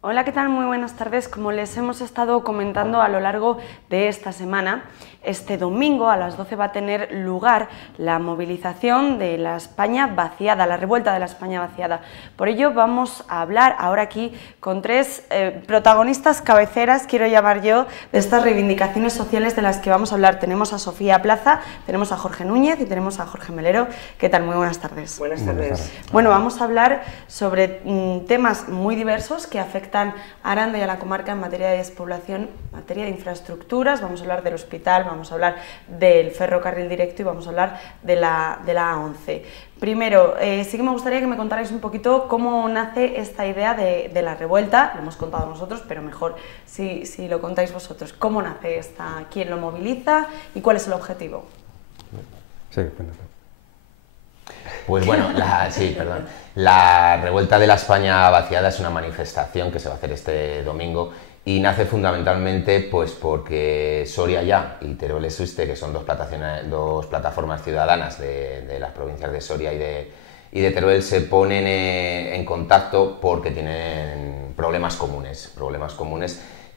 Hola, ¿qué tal? Muy buenas tardes. Como les hemos estado comentando a lo largo de esta semana, este domingo a las 12 va a tener lugar la movilización de la España vaciada, la revuelta de la España vaciada. Por ello vamos a hablar ahora aquí con tres protagonistas cabeceras, quiero llamar yo, de estas reivindicaciones sociales de las que vamos a hablar. Tenemos a Sofía Plaza, tenemos a Jorge Núñez y tenemos a Jorge Melero. ¿Qué tal? Muy buenas tardes. Buenas tardes. Bueno, vamos a hablar sobre temas muy diversos que afectan a Aranda y a la comarca en materia de despoblación, en materia de infraestructuras. Vamos a hablar del hospital, vamos a hablar del ferrocarril directo y vamos a hablar de la A11. Primero, sí que me gustaría que me contarais un poquito cómo nace esta idea de la revuelta. Lo hemos contado nosotros, pero mejor si lo contáis vosotros. ¿Cómo nace esta? ¿Quién lo moviliza? ¿Y cuál es el objetivo? Sí, cuéntame. Pues bueno, la revuelta de la España vaciada es una manifestación que se va a hacer este domingo y nace fundamentalmente pues porque Soria Ya y Teruel Exuste, que son dos plataformas ciudadanas de las provincias de Soria y de Teruel, se ponen en contacto porque tienen problemas comunes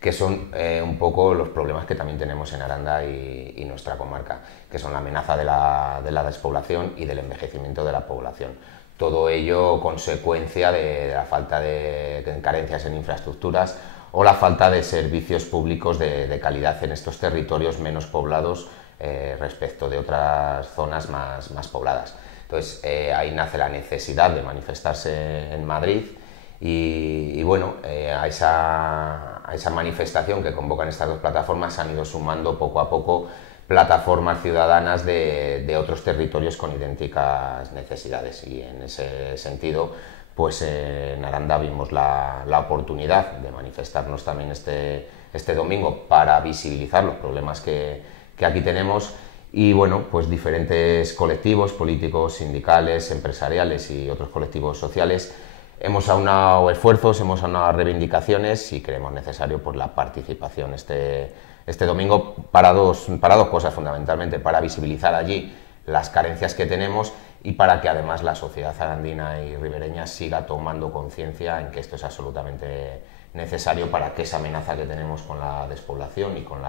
que son un poco los problemas que también tenemos en Aranda y nuestra comarca, que son la amenaza de la despoblación y del envejecimiento de la población. Todo ello consecuencia de la falta de carencias en infraestructuras o la falta de servicios públicos de calidad en estos territorios menos poblados respecto de otras zonas más pobladas. Entonces ahí nace la necesidad de manifestarse en Madrid. Y bueno, a esa manifestación que convocan estas dos plataformas se han ido sumando poco a poco plataformas ciudadanas de otros territorios con idénticas necesidades, y en ese sentido pues en Aranda vimos la oportunidad de manifestarnos también este domingo para visibilizar los problemas que aquí tenemos. Y bueno, pues diferentes colectivos políticos, sindicales, empresariales y otros colectivos sociales hemos aunado esfuerzos, hemos aunado reivindicaciones y creemos necesario pues, la participación este domingo para dos cosas fundamentalmente: para visibilizar allí las carencias que tenemos y para que además la sociedad arandina y ribereña siga tomando conciencia en que esto es absolutamente necesario para que esa amenaza que tenemos con la despoblación y con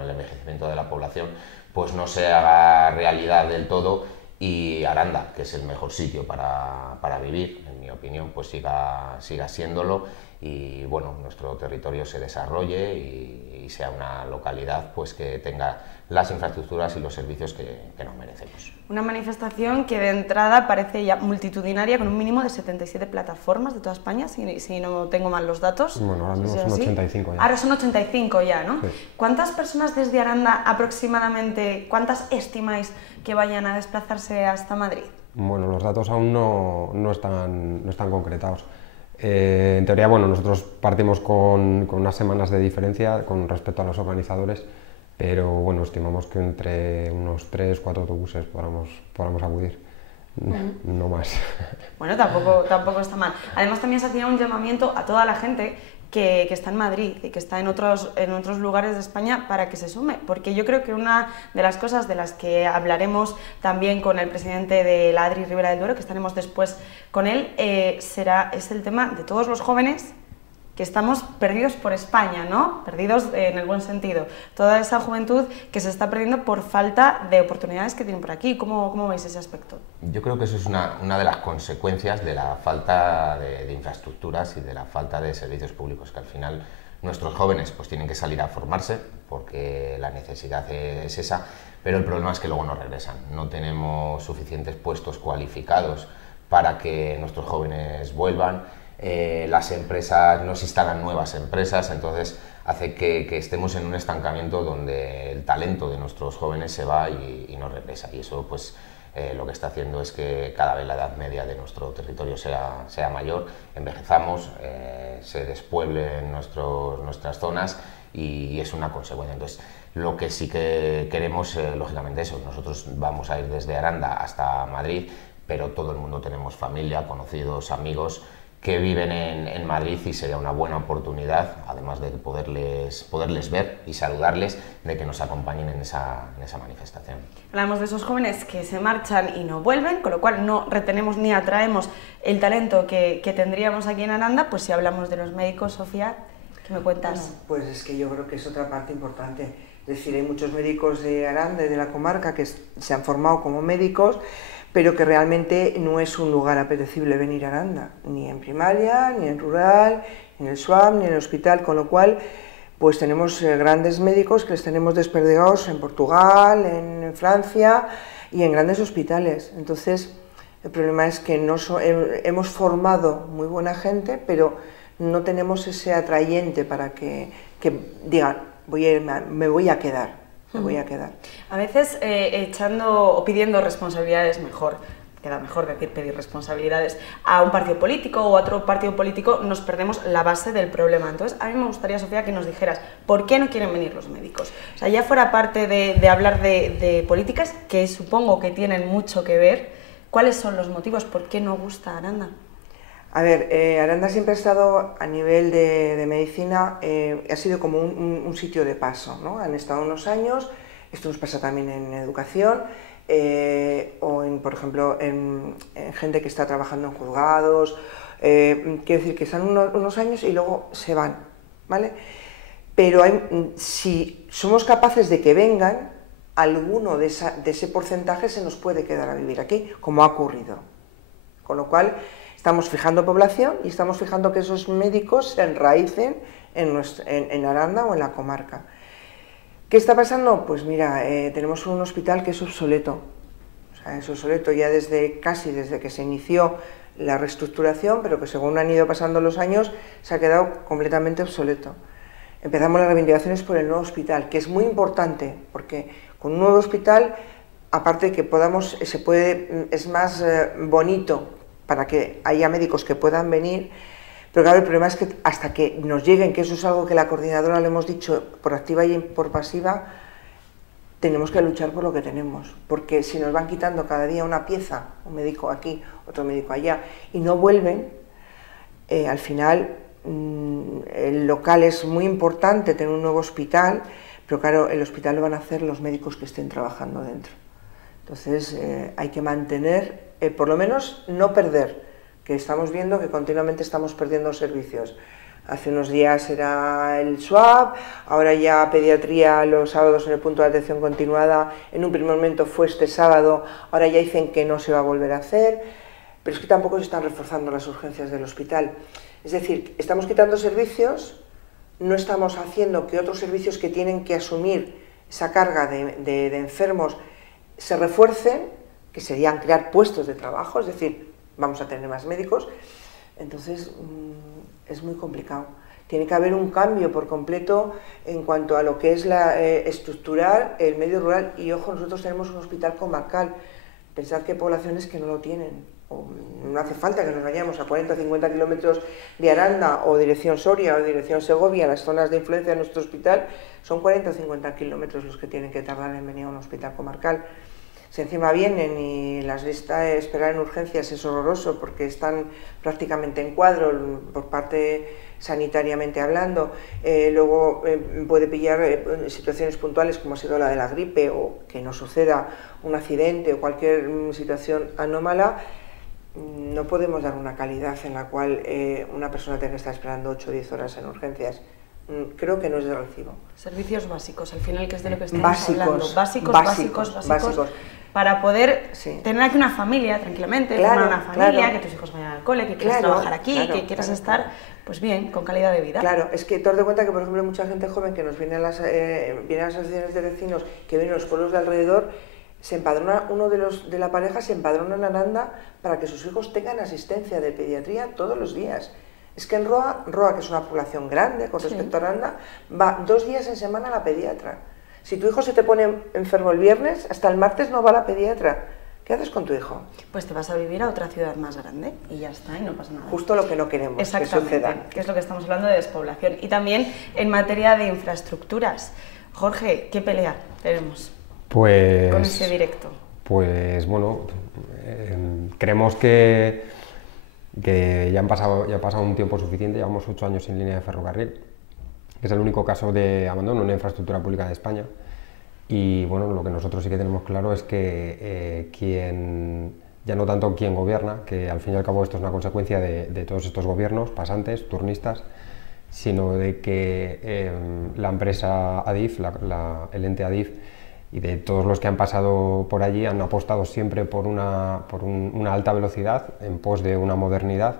el envejecimiento de la población pues no se haga realidad del todo, y Aranda, que es el mejor sitio para vivir, en mi opinión, pues siga siéndolo, y bueno, nuestro territorio se desarrolle y sea una localidad pues que tenga las infraestructuras y los servicios que nos merecemos. Una manifestación que de entrada parece ya multitudinaria, con un mínimo de 77 plataformas de toda España, si no tengo mal los datos. Bueno, ahora mismo son 85 ya. Ahora son 85 ya, ¿no? Sí. ¿Cuántas personas desde Aranda aproximadamente, cuántas estimáis que vayan a desplazarse hasta Madrid? Bueno, los datos aún no están concretados. En teoría, bueno, nosotros partimos con unas semanas de diferencia con respecto a los organizadores, pero bueno, estimamos que entre unos 3-4 autobuses podamos acudir, no más. Bueno, tampoco está mal. Además también se hacía un llamamiento a toda la gente que está en Madrid y que está en otros lugares de España para que se sume, porque yo creo que una de las cosas de las que hablaremos también con el presidente de la ADRI Ribera del Duero, que estaremos después con él, es el tema de todos los jóvenes que estamos perdidos por España, ¿no? Perdidos en el buen sentido. Toda esa juventud que se está perdiendo por falta de oportunidades que tienen por aquí. ¿Cómo veis ese aspecto? Yo creo que eso es una de las consecuencias de la falta de infraestructuras y de la falta de servicios públicos, que al final nuestros jóvenes pues tienen que salir a formarse porque la necesidad es esa, pero el problema es que luego no regresan. No tenemos suficientes puestos cualificados para que nuestros jóvenes vuelvan. Las empresas, no se instalan nuevas empresas, entonces hace que estemos en un estancamiento donde el talento de nuestros jóvenes se va y no regresa, y eso pues lo que está haciendo es que cada vez la edad media de nuestro territorio sea mayor, envejezamos, se despueblen nuestras zonas, y es una consecuencia. Entonces lo que sí que queremos, lógicamente eso, nosotros vamos a ir desde Aranda hasta Madrid, pero todo el mundo tenemos familia, conocidos, amigos que viven en Madrid y sería una buena oportunidad, además de poderles ver y saludarles, de que nos acompañen en esa manifestación. Hablamos de esos jóvenes que se marchan y no vuelven, con lo cual no retenemos ni atraemos el talento que tendríamos aquí en Aranda. Pues si hablamos de los médicos, Sofía, ¿qué me cuentas? Bueno, pues es que yo creo que es otra parte importante. Es decir, hay muchos médicos de Aranda y de la comarca que se han formado como médicos, pero que realmente no es un lugar apetecible venir a Aranda, ni en primaria, ni en rural, ni en el SWAB, ni en el hospital, con lo cual pues tenemos grandes médicos que les tenemos desperdigados en Portugal, en Francia y en grandes hospitales. Entonces, el problema es que hemos formado muy buena gente, pero no tenemos ese atrayente para que digan, me voy a quedar. A veces echando o pidiendo responsabilidades, queda mejor decir pedir responsabilidades, a un partido político o a otro partido político, nos perdemos la base del problema. Entonces, a mí me gustaría, Sofía, que nos dijeras, ¿por qué no quieren venir los médicos? O sea, ya fuera parte de hablar de políticas, que supongo que tienen mucho que ver, ¿cuáles son los motivos? ¿Por qué no gusta Aranda? A ver, Aranda siempre ha estado a nivel de medicina, ha sido como un sitio de paso, ¿no? Han estado unos años, esto nos pasa también en educación, o por ejemplo en gente que está trabajando en juzgados, quiero decir que están unos años y luego se van, ¿vale? Pero si somos capaces de que vengan, alguno de ese porcentaje se nos puede quedar a vivir aquí, como ha ocurrido. Con lo cual, estamos fijando población y estamos fijando que esos médicos se enraícen en Aranda o en la comarca. ¿Qué está pasando? Pues mira, tenemos un hospital que es obsoleto. O sea, es obsoleto ya casi desde que se inició la reestructuración, pero que según han ido pasando los años se ha quedado completamente obsoleto. Empezamos las reivindicaciones por el nuevo hospital, que es muy importante, porque con un nuevo hospital, aparte de que es más bonito para que haya médicos que puedan venir, pero claro, el problema es que hasta que nos lleguen, que eso es algo que la coordinadora le hemos dicho por activa y por pasiva, tenemos que luchar por lo que tenemos, porque si nos van quitando cada día una pieza, un médico aquí, otro médico allá, y no vuelven, al final el local es muy importante, tener un nuevo hospital, pero claro, el hospital lo van a hacer los médicos que estén trabajando dentro. Entonces hay que mantener, por lo menos no perder, que estamos viendo que continuamente estamos perdiendo servicios. Hace unos días era el SWAB, ahora ya pediatría los sábados en el punto de atención continuada, en un primer momento fue este sábado, ahora ya dicen que no se va a volver a hacer, pero es que tampoco se están reforzando las urgencias del hospital. Es decir, estamos quitando servicios, no estamos haciendo que otros servicios que tienen que asumir esa carga de enfermos se refuercen, que serían crear puestos de trabajo, es decir, vamos a tener más médicos. Entonces es muy complicado. Tiene que haber un cambio por completo en cuanto a lo que es estructurar el medio rural. Y ojo, nosotros tenemos un hospital comarcal. Pensad que hay poblaciones que no lo tienen. No hace falta que nos vayamos a 40 o 50 kilómetros de Aranda o dirección Soria o dirección Segovia, las zonas de influencia de nuestro hospital, son 40 o 50 kilómetros los que tienen que tardar en venir a un hospital comarcal. Si encima vienen y las listas de esperar en urgencias es horroroso porque están prácticamente en cuadro por parte sanitariamente hablando, luego puede pillar situaciones puntuales como ha sido la de la gripe o que no suceda un accidente o cualquier situación anómala. No podemos dar una calidad en la cual una persona tenga que estar esperando 8 o 10 horas en urgencias. Creo que no es de recibo. Servicios básicos, al final, que es de lo que estamos hablando. Básicos. Para poder tener aquí una familia tranquilamente, formar una familia, que tus hijos vayan al cole, que quieras trabajar aquí, que quieras estar pues bien, con calidad de vida. Claro, es que te das cuenta que, por ejemplo, mucha gente joven que nos viene a las asociaciones de vecinos, que vienen a los pueblos de alrededor, se empadrona, uno de la pareja se empadrona en Aranda para que sus hijos tengan asistencia de pediatría todos los días. Es que en Roa, que es una población grande con respecto a Aranda, va 2 días en semana a la pediatra. Si tu hijo se te pone enfermo el viernes, hasta el martes no va a la pediatra. ¿Qué haces con tu hijo? Pues te vas a vivir a otra ciudad más grande y ya está, y no pasa nada. Justo lo que no queremos que suceda. Que es lo que estamos hablando de despoblación. Y también en materia de infraestructuras. Jorge, ¿qué pelea tenemos con ese directo? Pues bueno, creemos que que ya ha pasado un tiempo suficiente, llevamos 8 años sin línea de ferrocarril, que es el único caso de abandono en una infraestructura pública de España. Y bueno, lo que nosotros sí que tenemos claro es que ya no tanto quien gobierna, que al fin y al cabo esto es una consecuencia de todos estos gobiernos, pasantes, turnistas, sino de que la empresa Adif, el ente Adif, y de todos los que han pasado por allí han apostado siempre por una alta velocidad en pos de una modernidad.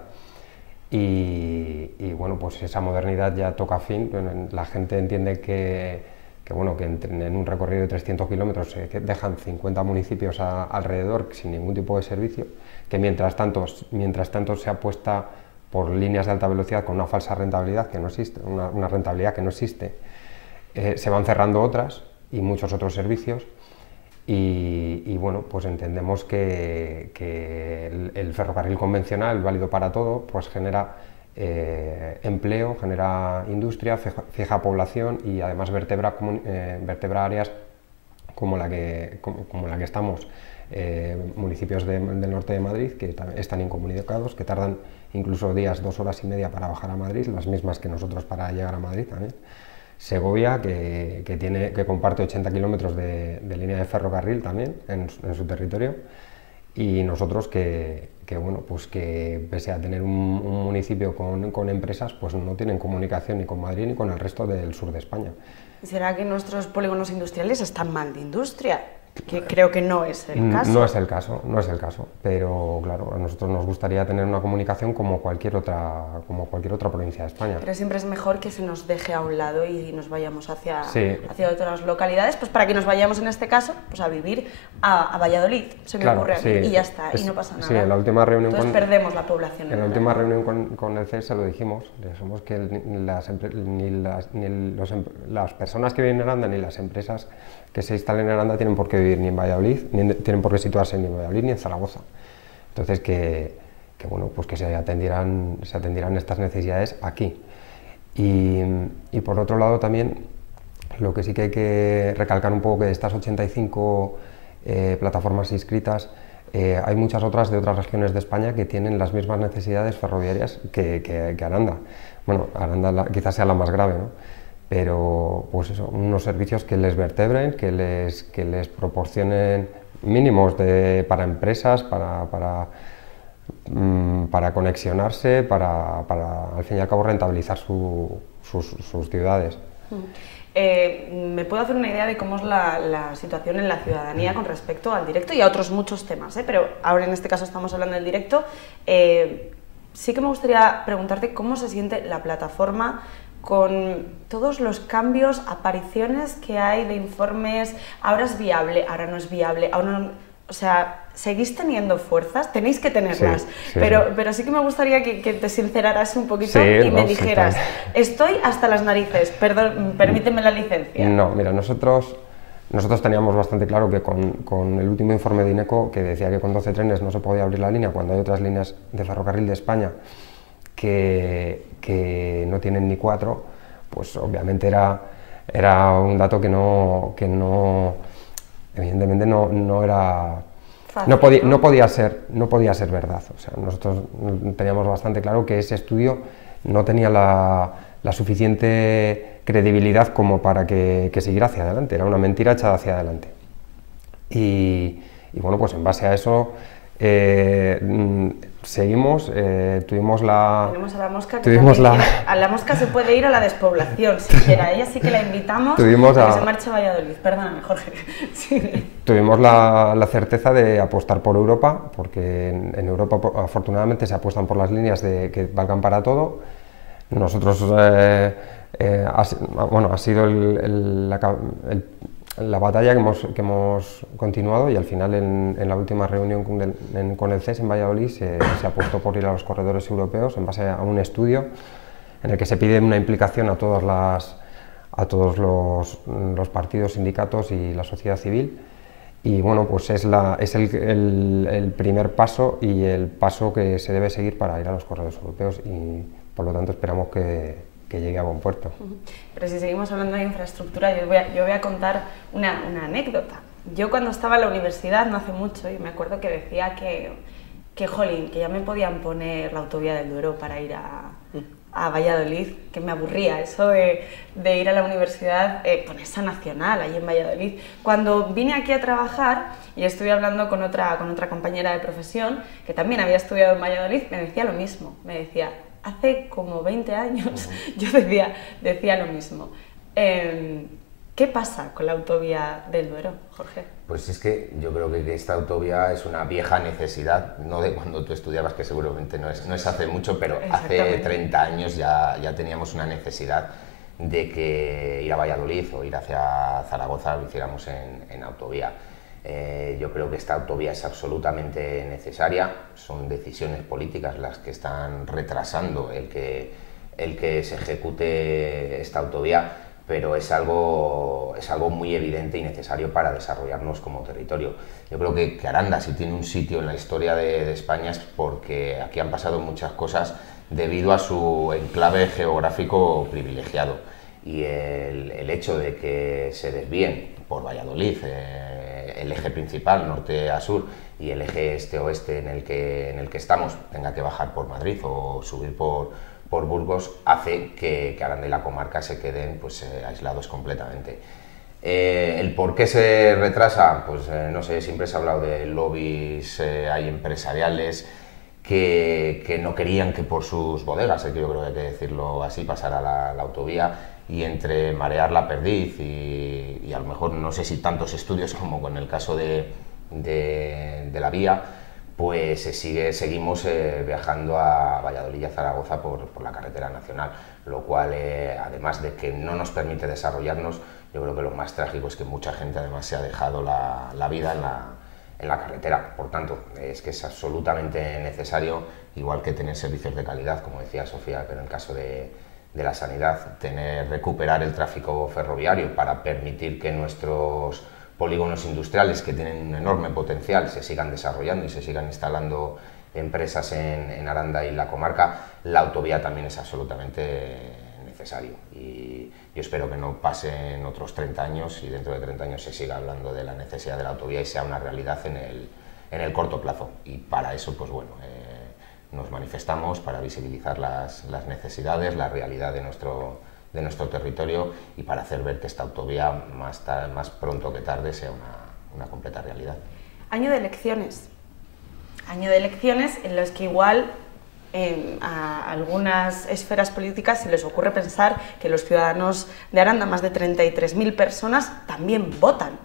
Y bueno, pues esa modernidad ya toca fin. La gente entiende que en un recorrido de 300 kilómetros se dejan 50 municipios alrededor sin ningún tipo de servicio, que mientras tanto se apuesta por líneas de alta velocidad con una falsa rentabilidad que no existe, una rentabilidad que no existe, se van cerrando otras y muchos otros servicios. Y bueno, pues entendemos que el ferrocarril convencional, válido para todo, pues genera empleo, genera industria, fija población y además vertebra áreas como la que estamos, municipios del norte de Madrid que están incomunicados, que tardan incluso días, 2 horas y media para bajar a Madrid, las mismas que nosotros para llegar a Madrid también. Segovia, que comparte 80 kilómetros de línea de ferrocarril también en su territorio, y nosotros que pese a tener un municipio con empresas, pues no tienen comunicación ni con Madrid ni con el resto del sur de España. ¿Será que nuestros polígonos industriales están mal de industria? Que creo que no es el caso. No es el caso, pero claro, a nosotros nos gustaría tener una comunicación como cualquier otra provincia de España. Pero siempre es mejor que se nos deje a un lado y nos vayamos hacia otras localidades, pues para que nos vayamos en este caso pues a vivir a Valladolid, se me ocurre a mí, y ya está, y no pasa nada. Sí, en la última reunión perdemos la población. En la última reunión con el CES se lo dijimos que las personas que viven en Aranda ni las empresas que se instalen en Aranda tienen por qué vivir ni en Valladolid, ni tienen por qué situarse ni en Valladolid ni en Zaragoza. Entonces que se atendieran estas necesidades aquí. Y por otro lado también, lo que sí que hay que recalcar un poco, que de estas 85 plataformas inscritas, hay muchas otras de otras regiones de España que tienen las mismas necesidades ferroviarias que Aranda. Bueno, Aranda quizás sea la más grave, ¿no? Pero pues eso, unos servicios que les vertebren, que les proporcionen mínimos para empresas, para conexionarse, para al fin y al cabo rentabilizar sus ciudades. Me puedo hacer una idea de cómo es la situación en la ciudadanía con respecto al directo y a otros muchos temas, pero ahora en este caso estamos hablando del directo. Sí que me gustaría preguntarte cómo se siente la plataforma con todos los cambios, apariciones que hay de informes, ahora es viable, ahora no es viable, ahora no, o sea, ¿seguís teniendo fuerzas? Tenéis que tenerlas, pero sí que me gustaría que te sinceraras un poquito y me dijeras, estoy hasta las narices, perdón, permíteme la licencia. No, mira, nosotros teníamos bastante claro que con el último informe de INECO, que decía que con 12 trenes no se podía abrir la línea cuando hay otras líneas de ferrocarril de España que no tienen ni 4, pues obviamente era un dato que evidentemente no era fácil, no podía ser verdad. O sea, nosotros teníamos bastante claro que ese estudio no tenía la suficiente credibilidad como para que siguiera hacia adelante, era una mentira echada hacia adelante. Y bueno, pues en base a eso seguimos, Tenemos a la mosca, a la mosca se puede ir a la despoblación, si quiera, ella sí que la invitamos a que se marche a Valladolid. Perdóname, Jorge. Sí. Tuvimos la certeza de apostar por Europa, porque en Europa afortunadamente se apuestan por las líneas que valgan para todo. Nosotros, ha sido la batalla que hemos continuado, y al final en la última reunión con el CES en Valladolid se apostó por ir a los corredores europeos en base a un estudio en el que se pide una implicación a todos los partidos, sindicatos y la sociedad civil, y bueno, pues es el primer paso y el paso que se debe seguir para ir a los corredores europeos, y por lo tanto esperamos que llegue a buen puerto. Pero si seguimos hablando de infraestructura, yo voy a contar una anécdota. Yo cuando estaba en la universidad, no hace mucho, y me acuerdo que decía que que, jolín, que ya me podían poner la autovía del Duero para ir a Valladolid, que me aburría eso de ir a la universidad, pues esa nacional, ahí en Valladolid. Cuando vine aquí a trabajar y estuve hablando con otra compañera de profesión, que también había estudiado en Valladolid, me decía lo mismo, me decía, hace como 20 años yo decía lo mismo. ¿Qué pasa con la autovía del Duero, Jorge? Pues es que yo creo que esta autovía es una vieja necesidad, no de cuando tú estudiabas, que seguramente no es hace mucho, pero hace 30 años ya teníamos una necesidad de que ir a Valladolid o ir hacia Zaragoza lo hiciéramos en autovía. Yo creo que esta autovía es absolutamente necesaria, son decisiones políticas las que están retrasando el que se ejecute esta autovía, pero es algo muy evidente y necesario para desarrollarnos como territorio. Yo creo que Aranda, si tiene un sitio en la historia de España, es porque aquí han pasado muchas cosas debido a su enclave geográfico privilegiado, y el hecho de que se desvíen por Valladolid el eje principal norte a sur y el eje este-oeste en el que estamos tenga que bajar por Madrid o subir por Burgos, hace que Aranda y la comarca se queden pues, aislados completamente. ¿El por qué se retrasa? Pues no sé, siempre se ha hablado de lobbies hay empresariales que no querían que por sus bodegas, que yo creo que hay que decirlo así, pasara la autovía, y entre marear la perdiz y a lo mejor no sé si tantos estudios como con el caso de la vía, pues seguimos viajando a Valladolid y a Zaragoza por la carretera nacional, lo cual, además de que no nos permite desarrollarnos, yo creo que lo más trágico es que mucha gente además se ha dejado la vida en la carretera. Por tanto, es que es absolutamente necesario, igual que tener servicios de calidad, como decía Sofía, que en el caso de la sanidad, recuperar el tráfico ferroviario para permitir que nuestros polígonos industriales, que tienen un enorme potencial, se sigan desarrollando y se sigan instalando empresas en Aranda y la comarca. La autovía también es absolutamente necesario, y yo espero que no pasen otros 30 años y dentro de 30 años se siga hablando de la necesidad de la autovía y sea una realidad en el corto plazo. Y para eso, pues bueno, nos manifestamos para visibilizar las necesidades, la realidad de nuestro territorio, y para hacer ver que esta autovía más pronto que tarde sea una completa realidad. Año de elecciones en los que igual a algunas esferas políticas se les ocurre pensar que los ciudadanos de Aranda, más de 33.000 personas, también votan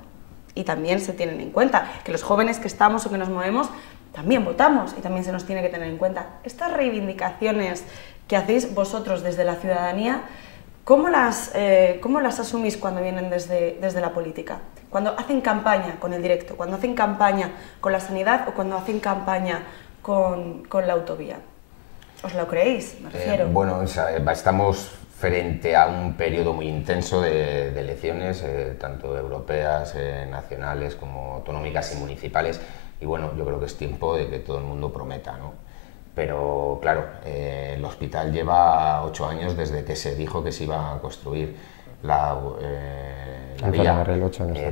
y también se tienen en cuenta, que los jóvenes que estamos o que nos movemos también votamos y también se nos tiene que tener en cuenta. Estas reivindicaciones que hacéis vosotros desde la ciudadanía, ¿cómo las asumís cuando vienen desde la política? Cuando hacen campaña con el directo, cuando hacen campaña con la sanidad o cuando hacen campaña con la autovía. ¿Os lo creéis? Me refiero. Bueno, estamos frente a un periodo muy intenso de elecciones, tanto europeas, nacionales como autonómicas y municipales, y bueno, yo creo que es tiempo de que todo el mundo prometa, ¿no? Pero claro, el hospital lleva 8 años desde que se dijo que se iba a construir la vía.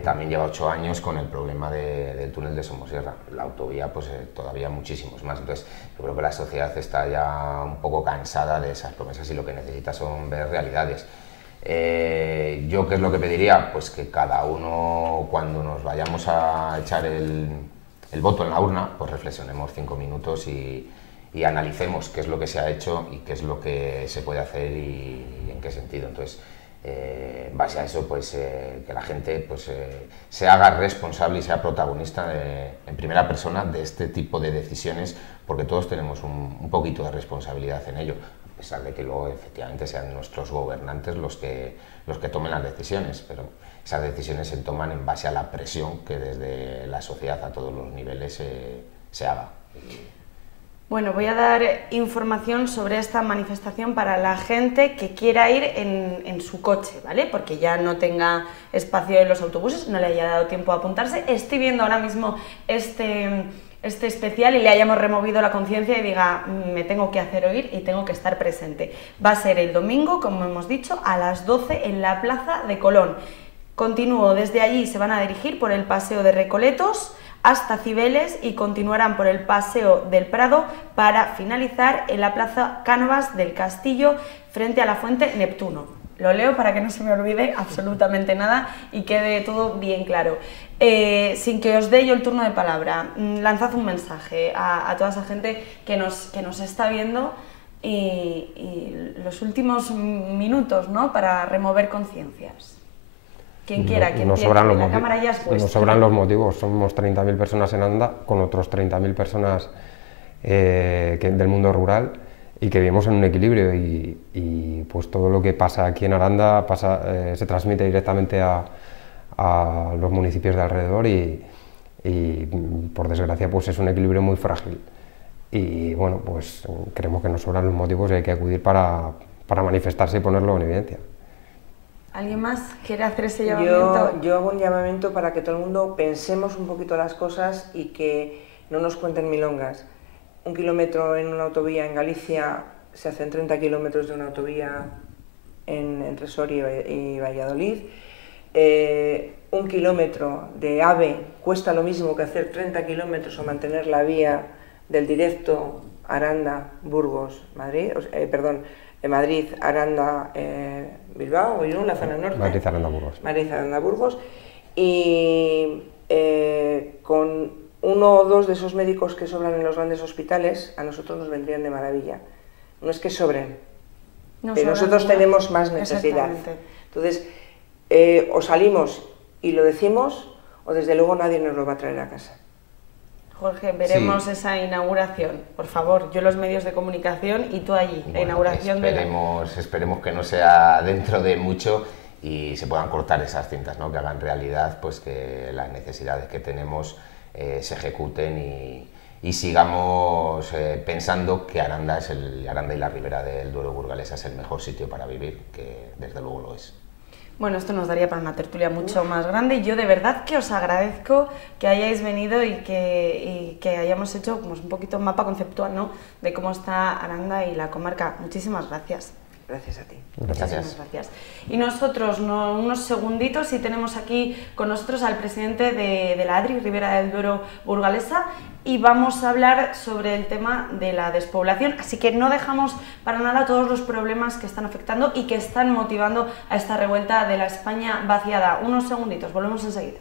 También lleva 8 años con el problema del túnel de Somosierra. La autovía, pues todavía muchísimos más. Entonces, yo creo que la sociedad está ya un poco cansada de esas promesas y lo que necesita son ver realidades. ¿Yo qué es lo que pediría? Pues que cada uno, cuando nos vayamos a echar el voto en la urna, pues reflexionemos 5 minutos y analicemos qué es lo que se ha hecho y qué es lo que se puede hacer y en qué sentido. Entonces, en base a eso, pues que la gente pues, se haga responsable y sea protagonista en primera persona de este tipo de decisiones, porque todos tenemos un poquito de responsabilidad en ello, a pesar de que luego efectivamente sean nuestros gobernantes los que tomen las decisiones, pero esas decisiones se toman en base a la presión que desde la sociedad a todos los niveles se haga. Bueno, voy a dar información sobre esta manifestación para la gente que quiera ir en su coche, ¿vale? Porque ya no tenga espacio en los autobuses, no le haya dado tiempo a apuntarse. Estoy viendo ahora mismo este especial y le hayamos removido la conciencia y diga, me tengo que hacer oír y tengo que estar presente. Va a ser el domingo, como hemos dicho, a las 12 en la Plaza de Colón. Continúo desde allí, se van a dirigir por el Paseo de Recoletos hasta Cibeles y continuarán por el Paseo del Prado para finalizar en la Plaza Cánovas del Castillo frente a la Fuente Neptuno. Lo leo para que no se me olvide absolutamente nada y quede todo bien claro. Sin que os dé yo el turno de palabra, lanzad un mensaje a toda esa gente que nos está viendo y los últimos minutos, ¿no?, para remover conciencias. Quien quiera, quien quiera, la cámara ya es puesta. Nos sobran los motivos, somos 30.000 personas en Aranda, con otros 30.000 personas del mundo rural y que vivimos en un equilibrio y pues todo lo que pasa aquí en Aranda se transmite directamente a los municipios de alrededor y por desgracia pues es un equilibrio muy frágil y bueno, pues creemos que nos sobran los motivos y hay que acudir para manifestarse y ponerlo en evidencia. ¿Alguien más quiere hacer ese llamamiento? Yo hago un llamamiento para que todo el mundo pensemos un poquito las cosas y que no nos cuenten milongas. 1 kilómetro en una autovía en Galicia se hacen 30 kilómetros de una autovía entre Soria y Valladolid. 1 kilómetro de AVE cuesta lo mismo que hacer 30 kilómetros o mantener la vía del directo Aranda-Burgos-Madrid, Madrid, Aranda, Bilbao o Irún, la zona norte. Madrid, Aranda, Burgos. Madrid, Aranda, Burgos. Y con 1 o 2 de esos médicos que sobran en los grandes hospitales, a nosotros nos vendrían de maravilla. No es que sobren, pero nosotros tenemos más necesidad. Entonces, o salimos y lo decimos, o desde luego nadie nos lo va a traer a casa. Jorge, veremos esa inauguración, por favor, yo los medios de comunicación y tú allí, la inauguración esperemos que no sea dentro de mucho y se puedan cortar esas cintas, ¿no?, que hagan realidad pues que las necesidades que tenemos se ejecuten y sigamos pensando que Aranda y la Ribera del Duero burgalesa es el mejor sitio para vivir, que desde luego lo es. Bueno, esto nos daría para una tertulia mucho más grande y yo de verdad que os agradezco que hayáis venido y que hayamos hecho pues, un poquito un mapa conceptual, ¿no?, de cómo está Aranda y la comarca. Muchísimas gracias. Gracias a ti. Muchísimas gracias. Y nosotros, unos segunditos, y tenemos aquí con nosotros al presidente de la ADRI, Ribera del Duero burgalesa, y vamos a hablar sobre el tema de la despoblación, así que no dejamos para nada todos los problemas que están afectando y que están motivando a esta revuelta de la España vaciada. Unos segunditos, volvemos enseguida.